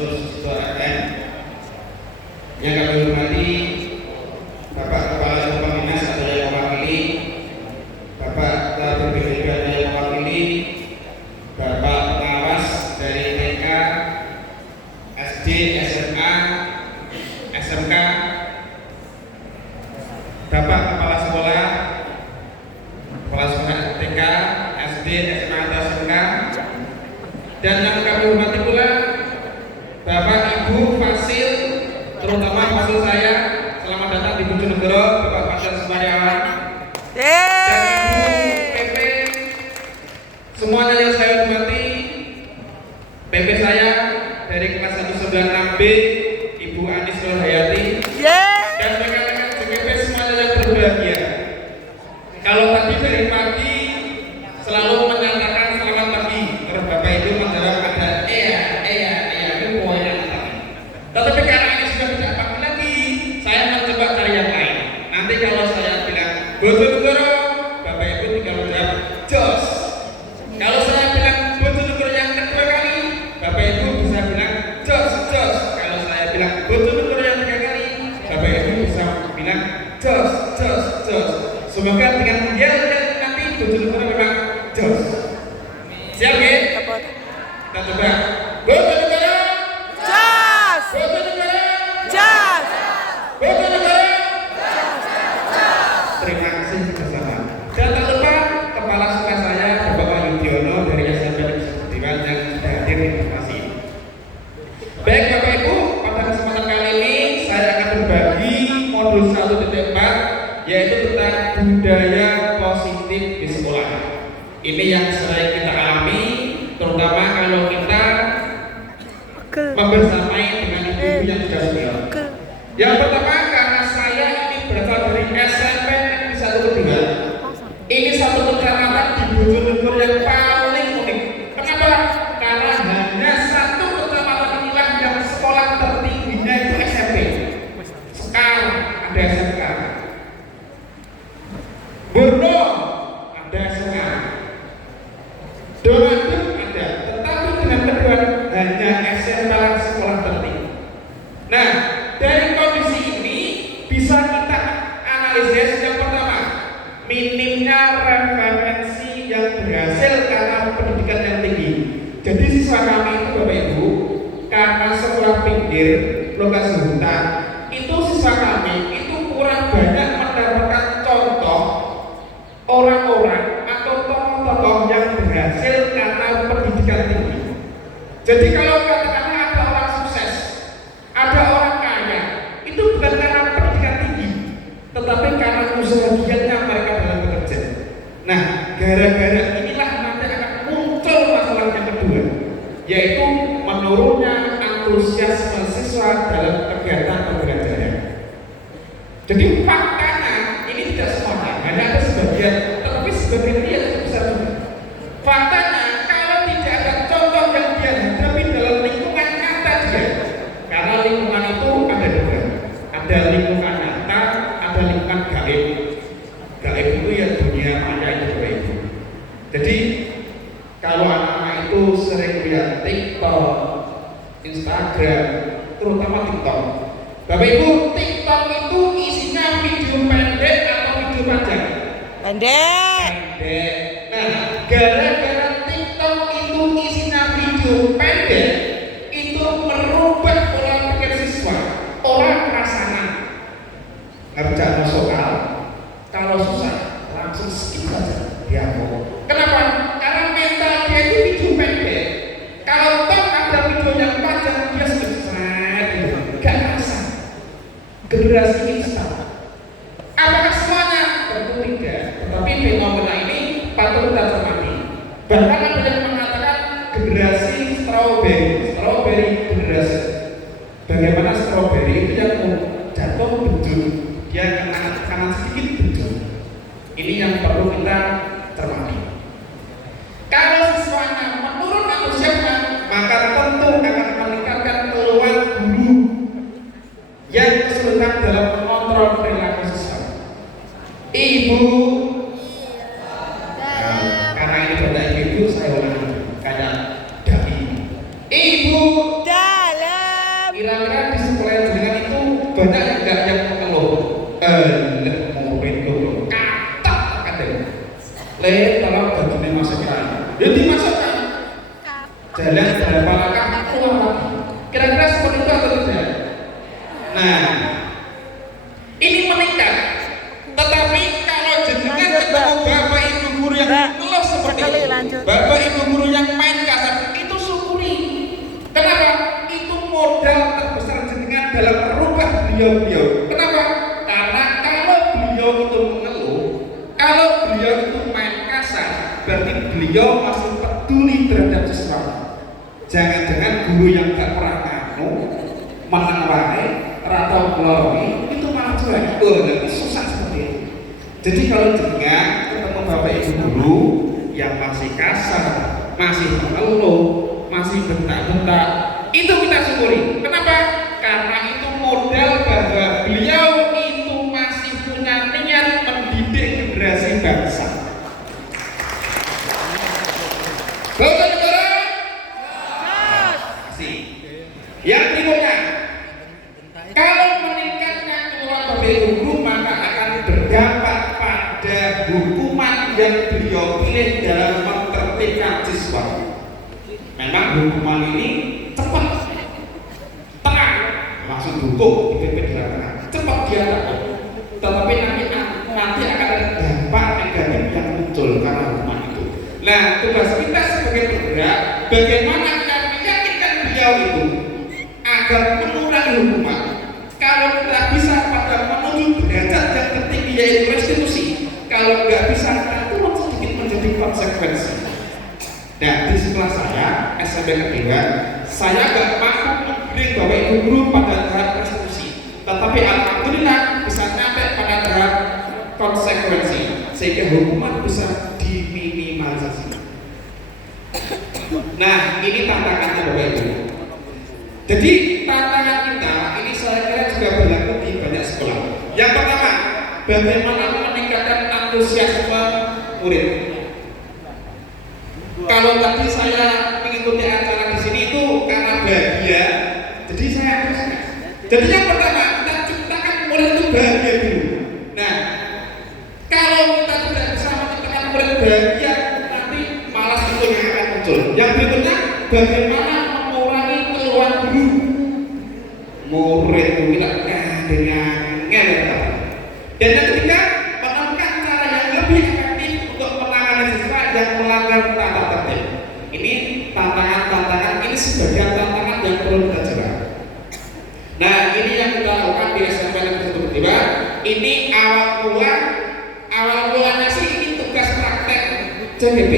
seluruh siswa ATM yang kami hormati Bapak Kepala Departemen Dinas atau yang mewakili, Bapak Ketua BPD atau yang mewakili, Bapak pengawas dari TK, SD, SMA, SMK, Bapak Kepala Sekolah TK, SD, SMA atau SMK, dan yang kami hormati pula Bapak Ibu Fasil, terutama Fasil saya. Selamat datang di Bojonegoro, Bapak Fasil Sumariawan dan Ibu PP. Semuanya yang saya hormati, PP saya dari kelas 196B, Ibu Anis Nurhayati, dan rekan-rekan JPP semuanya yang berbahagia. Kalau tadi dari pagi selalu menyatakan selamat pagi, terus Bapak Ibu menjawab ada itu poinnya tadi. Tetapi karena ini sudah tidak pagi lagi, saya mencoba cari yang lain. Nanti kalau saya bilang Bojonegoro, Bapak Ibu tinggal menjawab jos. Kalau saya bilang Bojonegoro yang kedua kali, Bapak Ibu bisa bilang jos. Kalau saya bilang Bojonegoro yang tiga kali, Bapak Ibu bisa bilang jos. Semoga dengan yel nanti Bojonegoro memang jos. Siap ya? Kita coba. Bojonegoro jos. Bojonegoro jos. Bojonegoro jos. Terima kasih bersama. Dan tak lupa kepala sekolah saya Bapak Yudiono dari SMP Negeri Dewan yang sudah hadir di informasi. Baik Bapak Ibu, pada kesempatan kali ini saya akan berbagi modul 1.4, yaitu tentang budaya positif di sekolah. Ini yang sering kita alami, terutama kalau kita membersamai dengan ibu-ibu yang sudah senior. Yang pertama, karena saya ini berasal dari SMP Negeri 1 Kedua. Ini satu kecamatan di Bojonegoro yang paling unik. Kenapa? Karena hanya satu kecamatan inilah yang sekolah tertingginya itu SMP. Sekarang ada SMK. Borno ada SMK. Dongaduk ada, tetapi dengan kedua hanya SMK sekolah tertinggi. Nah, dari kondisi ini bisa kita analisis. Yang pertama, minimnya referensi yang berhasil karena pendidikan yang tinggi. Jadi siswa kami itu Bapak Ibu, karena sekolah pinggir lokasi hutan, itu siswa kami itu kurang banyak mendapatkan contoh orang-orang atau tokoh-tokoh yang berhasil karena pendidikan tinggi. Jadi kalau katakanlah ada orang sukses, ada orang kaya, itu bukan karena pendidikan tinggi, tetapi karena usaha giatnya mereka dalam bekerja. Nah, gara-gara inilah nanti akan muncul masalah yang kedua, yaitu menurunnya antusiasme siswa dalam kegiatan pembelajaran. Jadi faktanya ini tidak semuanya, hanya ada sebagian, tetapi sebagian dia cukup besar juga. Faktanya kalau tidak ada contoh yang dia hadapi dalam lingkungan nyata dia, karena lingkungan itu ada dua, ada lingkungan nyata, ada lingkungan gaib. Gaib itu ya dunia maya itu Bapak Ibu. Jadi kalau anak-anak itu sering lihat TikTok, Instagram, terutama TikTok. Bapak Ibu, TikTok itu isinya video pendek atau video panjang? Pendek. Nah, gara-gara TikTok itu isinya video pendek, itu merubah pola pikir siswa. Orang rasanya ngerjakan soal, kalau susah langsung skip saja dia mau. Kenapa? Karena mental dia itu video pendek. Kalau toh ada video yang panjang dia selesai gitu, gak rasa. Generasi ini sama. Apakah semuanya? Tentu tidak. Tetapi fenomena ini patut kita cermati. Bahkan ada yang mengatakan generasi strawberry generasi. Bagaimana strawberry itu yang jatuh bejut, dia kena kanan sedikit bejut. Ini yang perlu kita cermati. Kalau siswanya menurun antusiasme, maka tentu akan meningkatkan keluhan guru yang kesulitan dalam mengontrol perilaku siswa. Ibu, karena ini bertanya ibu, saya ulangi kayak dai. Ibu dalam kira-kira di sekolah jenengan itu banyak enggak yang mengeluh? Mau itu kata lain kalau bajunya masukkan, dia dimasukkan jalan berapa langkah keluar lagi. Kira-kira seperti itu atau tidak? Nah, ini meningkat. Tetapi kalau jenengan ketemu bapak ibu guru yang mengeluh seperti itu, bapak ibu guru yang main kasar, itu syukuri. Kenapa? Itu modal terbesar jenengan dalam merubah beliau-beliau. Kenapa? Karena kalau beliau itu mengeluh, kalau beliau itu main kasar, berarti beliau masih peduli terhadap sesuatu. Jangan-jangan guru yang gak pernah nganu, menang wae, ratau kelori, itu malah cuek. Nanti susah seperti itu. Jadi kalau jenengan ketemu bapak ibu guru yang masih kasar, masih mengeluh, masih bentak-bentak, itu kita syukuri. Kenapa? Karena itu modal bahwa beliau itu masih punya niat mendidik generasi bangsa. Bangsa negara. Yang berikutnya, kalau meningkatnya keluar bapak ibu guru, maka akan berdampak pada hukuman yang beliau pilih dalam menertibkan siswa. Memang hukuman ini cepat, tenang, langsung dukung di PP cepat dia dapat. Tetapi nanti akan ada dampak negatif yang muncul karena hukuman itu. Nah, tugas kita sebagai penggerak, bagaimana kita meyakinkan beliau itu agar mengurangi hukuman. Kalau kita bisa pada menuju derajat yang tertinggi yaitu restitusi, kalau nggak bisa kita turun sedikit menjadi konsekuensi. Nah, di sekolah saya SMP kedua, saya nggak mampu memberi bapak ibu guru pada tahap restitusi, tetapi alhamdulillah bisa sampai pada tahap konsekuensi sehingga hukuman bisa diminimalisasi. Nah, ini tantangannya bapak ibu. Jadi tantangan kita ini saya kira juga berlaku di banyak sekolah. Yang pertama, bagaimana meningkatkan antusiasme murid. Kalau tadi saya mengikuti acara di sini itu karena bahagia, jadi saya antusias. Jadi yang pertama kita ciptakan murid itu bahagia dulu. Nah, kalau kita tidak bisa menciptakan murid bahagia, nanti malas itu yang akan muncul. Yang berikutnya, bagaimana keluhan guru murid itu tidak dengan ngel. Dan yang ketiga, menemukan cara yang lebih efektif untuk menangani siswa yang melanggar tata tertib. Ini tantangan-tantangan, ini sebagian tantangan yang perlu kita jawab. Nah, ini yang kita lakukan di SMP Negeri 1 Kedua. Ini awal mulanya sih ini tugas praktek CGP.